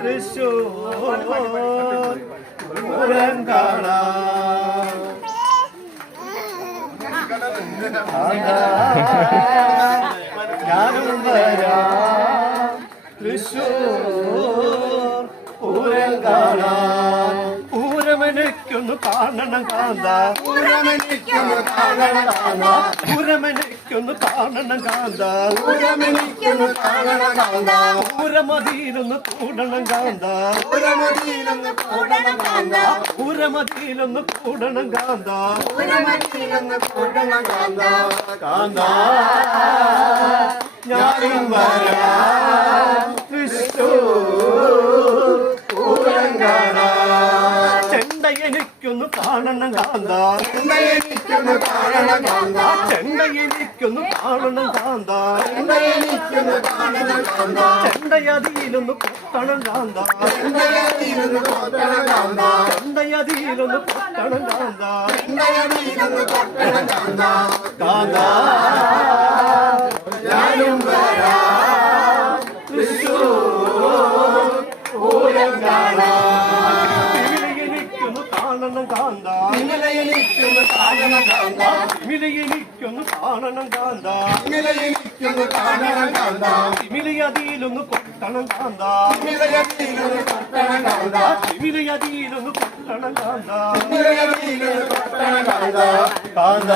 തൃശൂർ പൂരം കാണാം. ഞാനും വരാം തൃശൂർ പൂരം കാണാം. പൂരമെനിക്കൊന്ന് കാണണം കാന്ത, പൂരമെനിക്കൊന്ന് കാണണം കാന്ത, പൂരമെനിക്കൊന്ന് കാണണം കാന്ത, പൂരമെനിക്കൊന്ന് കാണണം കാന്ത, പൂരമതിയിലൊന്ന് കൂടണം കാന്ത, പൂരമതിയിലൊന്ന് കൂടണം കാന്ത, പൂരമതിയിലൊന്ന് കൂടണം കാന്ത, പൂരമതിയിലൊന്ന് കൂടണം കാന്ത. കാന്ത ഞാനും വരാം തൃശൂർ പൂരം കാണാം. ചെണ്ട എനിക്കൊന്ന് കാണണം കാന്ത, ചെണ്ട എനിക്കൊന്ന് കാണണം കാന്ത, ചെണ്ട എനിക്കൊന്ന് കാണണം കാന്ത, ചെണ്ട എനിക്കൊന്ന് കാണണം കാന്ത, ചെണ്ടയതിയിലൊന്ന് കൊട്ടണം കാന്ത, ചെണ്ടയതിയിലൊന്ന് കൊട്ടണം കാന്ത, ചെണ്ടയതിയിലൊന്ന് കൊട്ടണം കാന്ത, ചെണ്ടയതിയിലൊന്ന് കൊട്ടണം കാന്ത. കാന്ത ഞാനും വരാം തൃശൂർ പൂരം കാണാം. എനിക്കൊന്ന് കാണണം കാന്ത, എനിക്കൊന്ന് കാണണം കാന്ത, എനിക്കൊന്ന് കാണണം കാന്ത, എനിക്കൊന്ന് കാണണം കാന്ത, ഇമിലയതിയിലൊന്ന് കൊട്ടണം കാന്ത, ഇമിലയതിയിലൊന്ന് കൊട്ടണം കാന്ത, ഇമിലയതിയിലൊന്ന് കൊട്ടണം കാന്ത, ഇമിലയതിയിലൊന്ന് കൊട്ടണം കാന്ത. കാന്ത